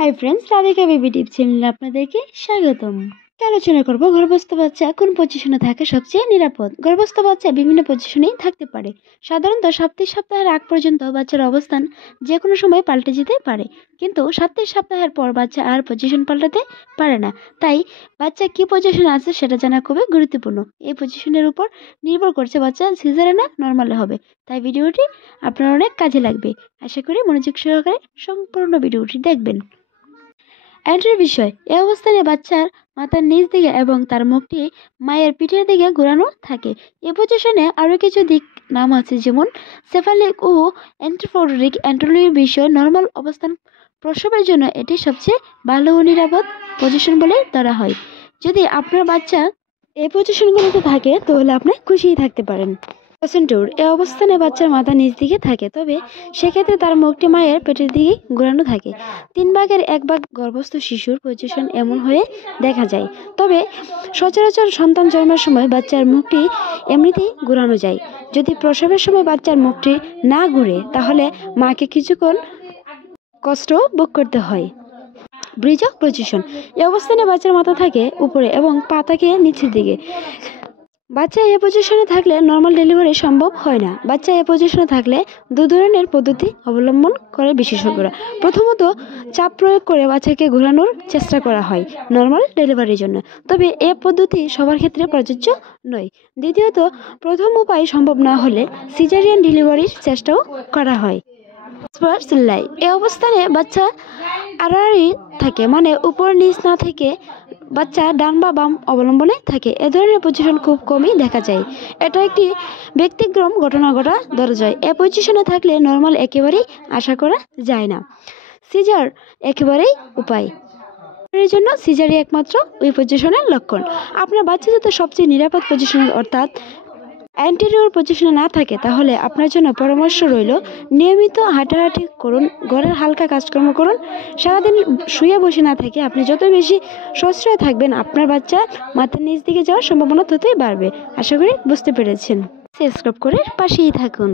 Hi friends, Radhika baby টিপ চ্যানেলে আপনাদেরকে স্বাগতম। আলোচনা করব গর্ভস্থ বাচ্চা কোন পজিশনে থাকা সবচেয়ে নিরাপদ। গর্ভস্থ বাচ্চা বিভিন্ন পজিশনেই থাকতে পারে। সাধারণত 37 সপ্তাহের আগ পর্যন্ত বাচ্চার অবস্থান যে কোনো সময় পাল্টে যেতে পারে, কিন্তু 37 সপ্তাহের পর বাচ্চা আর পজিশন পাল্টাতে পারে না। তাই বাচ্চা কি পজিশনে আছে সেটা জানা খুবই গুরুত্বপূর্ণ। এই পজিশনের উপর নির্ভর করছে বাচ্চা সিজারে না নর্মালে হবে। তাই ভিডিওটি আপনার অনেক কাজে লাগবে। আশা করি মনোযোগ সহকারে সম্পূর্ণ ভিডিওটি দেখবেন। এন্ট্রির বিষয়: এই অবস্থানে বাচ্চার মাথার নিচ দিকে এবং তার মুখটি মায়ের পিঠের দিকে ঘোরানো থাকে। এই পজিশনে আরও কিছু দিক নাম আছে, যেমন সেফালিক ও এন্ট্রোফোরিক এন্ট্রোলির বিষয়। নর্মাল অবস্থান প্রসবের জন্য এটি সবচেয়ে ভালো ও নিরাপদ পজিশন বলে ধরা হয়। যদি আপনার বাচ্চা এই পজিশনগুলোতে থাকে তাহলে আপনি খুশিই থাকতে পারেন। কসেন্টুর: এই অবস্থানে বাচ্চার মাথা নিচ দিকে থাকে, তবে সেক্ষেত্রে তার মুখটি মায়ের পেটের দিকে ঘোরানো থাকে। 1/3 গর্ভস্থ শিশুর পজিশন এমন হয়ে দেখা যায়, তবে সচরাচর সন্তান জন্মের সময় বাচ্চার মুখটি এমনিতেই ঘোরানো যায়। যদি প্রসবের সময় বাচ্চার মুখটি না ঘুরে তাহলে মাকে কিছুক্ষণ কষ্ট ভোগ করতে হয়। ব্রিজ অফ পজিশন: এই অবস্থানে বাচ্চার মাথা থাকে উপরে এবং পা থাকে নিচের দিকে। বাচ্চা এই পজিশনে থাকলে নর্মাল ডেলিভারি সম্ভব হয় না। বাচ্চা এই পজিশনে থাকলে দু ধরনের পদ্ধতি অবলম্বন করে বিশেষজ্ঞরা। প্রথমত, চাপ প্রয়োগ করে বাচ্চাকে ঘোরানোর চেষ্টা করা হয় নর্মাল ডেলিভারির জন্য, তবে এ পদ্ধতি সবার ক্ষেত্রে প্রযোজ্য নয়। দ্বিতীয়ত, প্রথম উপায় সম্ভব না হলে সিজারিয়ান ডেলিভারির চেষ্টাও করা হয়। সেলাই: এই অবস্থানে বাচ্চা আড়াআড়ি থাকে, মানে উপর নিচ না থেকে বাচ্চা ডান বা বাম অবলম্বনে থাকে। এ ধরনের পজিশন খুব কমই দেখা যায়। এটা একটি ব্যতিক্রম ঘটনা ধরা যায়। এ পজিশনে থাকলে নর্মাল একেবারেই আশা করা যায় না। সিজার একেবারেই উপায় এর জন্য সিজারই একমাত্র ওই পজিশনের লক্ষণ। আপনার বাচ্চা যদি সবচেয়ে নিরাপদ পজিশনে অর্থাৎ অ্যান্টেরিয়র পজিশনে না থাকে তাহলে আপনার জন্য পরামর্শ রইল, নিয়মিত হাঁটাহাঁটি করুন, ঘরের হালকা কাজকর্ম করুন। সারাদিন শুয়ে বসে না থেকে আপনি যত বেশি সশ্রয় থাকবেন, আপনার বাচ্চা মাথার নিচ দিকে যাওয়ার সম্ভাবনা ততই বাড়বে। আশা করি বুঝতে পেরেছেন। সাবস্ক্রাইব করে পাশেই থাকুন।